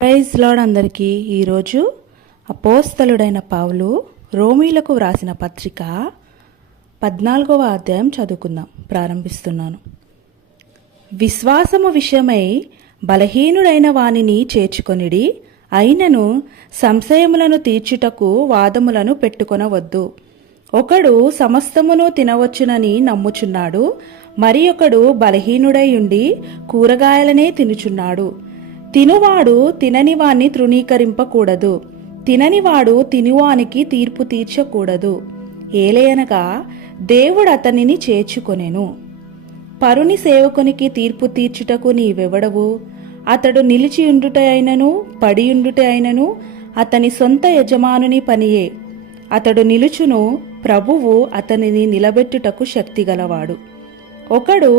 Praise lord అందరికీ. ఈరోజు అపోస్తలుడైన పౌలు రోమీలకు వ్రాసిన పత్రిక 14వ అధ్యాయం చదువుకుందాం. ప్రారంభిస్తున్నాను. విశ్వాసము విషయమై బలహీనుడైన వానిని చేర్చుకొనిడి, అయినను సంశయములను తీర్చుటకు వాదములను పెట్టుకొనవద్దు. ఒకడు సమస్తమును తినవచ్చునని నమ్ముచున్నాడు, మరి ఒకడు బలహీనుడై ఉండి కూరగాయలనే తినుచున్నాడు. తినువాడు తిననివాణ్ణి తృణీకరింపకూడదు, తిననివాడు తినువానికి తీర్పు తీర్చకూడదు. ఏలయనగా దేవుడు అతనిని చేర్చుకొనెను. పరుని సేవకునికి తీర్పు తీర్చుటకు నీవెవడవు? అతడు నిలిచియుండుట అయినను పడియుండుట అయినను అతని సొంత యజమానుని పనియే. అతడు నిలుచును, ప్రభువు అతనిని నిలబెట్టుటకు శక్తిగలవాడు. ఒకడు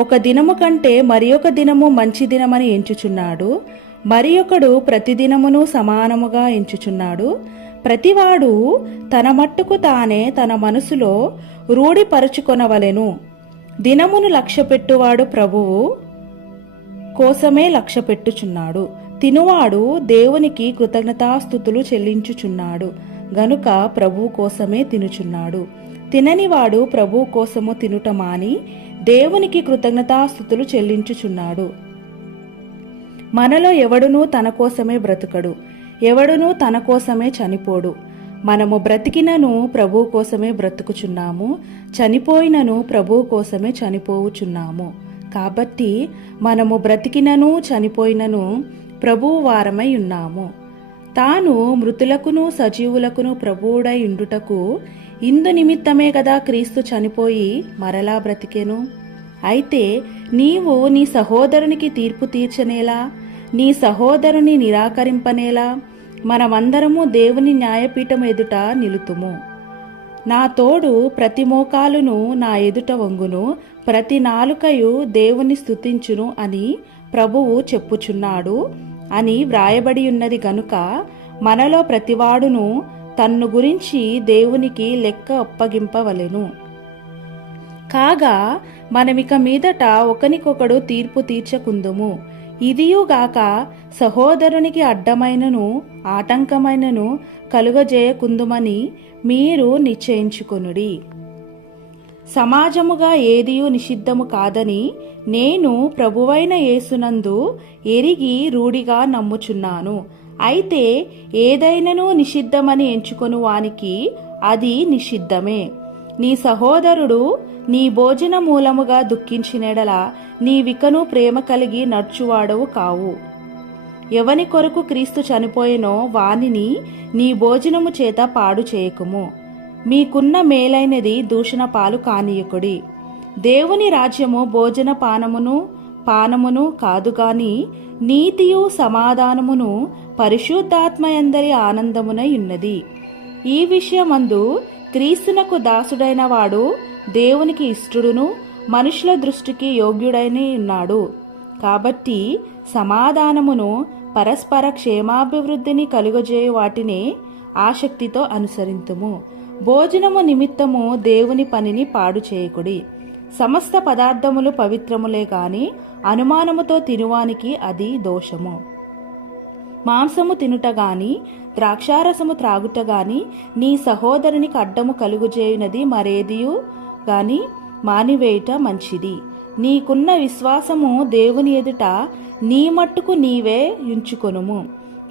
ఒక దినము కంటే మరి ఒక దినము మంచి దినమని ఎంచుచున్నాడు, మరి ఒకడు ప్రతిదినమును సమానముగా ఎంచుచున్నాడు. ప్రతివాడు తన మట్టుకు తానే తన మనసులో రూఢిపరచుకొనవలెను. దినమును లక్ష్యపెట్టువాడు ప్రభువు కోసమే లక్ష్యపెట్టుచున్నాడు. తినువాడు దేవునికి కృతజ్ఞతాస్తుతులు చెల్లించుచున్నాడు గనుక ప్రభువు కోసమే తినుచున్నాడు. తిననివాడు ప్రభువు కోసము తినుట మాని దేవునికి కృతజ్ఞతాస్తుతులు చెల్లించుచున్నాడు. మనలో ఎవడునూ తన కోసమే బ్రతుకడు, ఎవడునూ తన కోసమే చనిపోడు. మనము బ్రతికినను ప్రభువు కోసమే బ్రతుకుచున్నాము, చనిపోయినను ప్రభువు కోసమే చనిపోవుచున్నాము. కాబట్టి మనము బ్రతికినను చనిపోయినను ప్రభువు వారమై ఉన్నాము. తాను మృతులకును సజీవులకును ప్రభువుడై ఉండుటకు ఇందు నిమిత్తమే కదా క్రీస్తు చనిపోయి మరలా బ్రతికెను. అయితే నీవు నీ సహోదరునికి తీర్పు తీర్చనేలా, నీ సహోదరుని నిరాకరింపనేలా? మనమందరము దేవుని న్యాయపీఠం ఎదుట నిలుతుము. నా తోడు ప్రతి మోకాలును నా ఎదుట వంగును, ప్రతి నాలుకయు దేవుని స్తుతించును అని ప్రభువు చెప్పుచున్నాడు అని వ్రాయబడి ఉన్నది గనుక మనలో ప్రతివాడును తన్ను గురించి దేవునికి లెక్క అప్పగింపవలెను. కాగా మనమిక మీదట ఒకనికొకడు తీర్పు తీర్చకుందుము. ఇదియుగాక సహోదరునికి అడ్డమైనను ఆటంకమైనను కలుగజేయకుందుమని మీరు నిశ్చయించుకొనుడి. సమాజముగా ఏదియు నిషిద్ధము కాదని నేను ప్రభువైన యేసునందు ఎరిగి రూఢిగా నమ్ముచున్నాను. అయితే ఏదైనను నిషిద్ధమని ఎంచుకొను వానికి అది నిషిద్ధమే. నీ సహోదరుడు నీ భోజన మూలముగా దుఃఖించినెడల నీవికను ప్రేమ కలిగి నడుచువాడవు కావు. ఎవని కొరకు క్రీస్తు చనిపోయెనో వానిని నీ భోజనము చేత పాడు చేయకుము. మీకున్న మేలైనది దూషణ పాలు కానీయకుడి. దేవుని రాజ్యము భోజన పానమును కాదుగాని నీతియు సమాధానమును పరిశుద్ధాత్మయందరి ఆనందమునై ఉన్నది. ఈ విషయమందు క్రీస్తునకు దాసుడైన వాడు దేవునికి ఇష్టడును మనుషుల దృష్టికి యోగ్యుడైన ఉన్నాడు. కాబట్టి సమాధానమును పరస్పర క్షేమాభివృద్ధిని కలుగజేయు వాటిని ఆసక్తితో అనుసరింతుము. భోజనము నిమిత్తము దేవుని పనిని పాడు చేయకుడి. సమస్త పదార్థములు పవిత్రములే గాని అనుమానముతో తినువానికి అది దోషము. మాంసము తినుట గాని ద్రాక్షారసము త్రాగుట గాని నీ సహోదరునికి అడ్డము కలుగుజేయునది మరేదియు గాని మానివేయుట మంచిది. నీకున్న విశ్వాసము దేవుని ఎదుట నీ మట్టుకు నీవే ఉంచుకొనుము.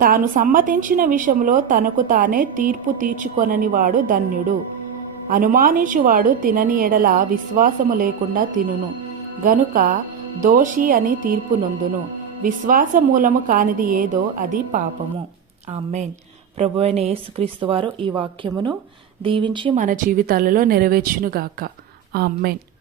తాను సమ్మతించిన విషయంలో తనకు తానే తీర్పు తీర్చుకొనని వాడు ధన్యుడు. అనుమానించువాడు తినని ఎడల విశ్వాసము లేకుండా తినును గనుక దోషి అని తీర్పు నొందును. విశ్వాస మూలము కానిది ఏదో అది పాపము. ఆమేన్. ప్రభువైన యేసుక్రీస్తు వారు ఈ వాక్యమును దీవించి మన జీవితాలలో నెరవేర్చునుగాక. ఆమేన్.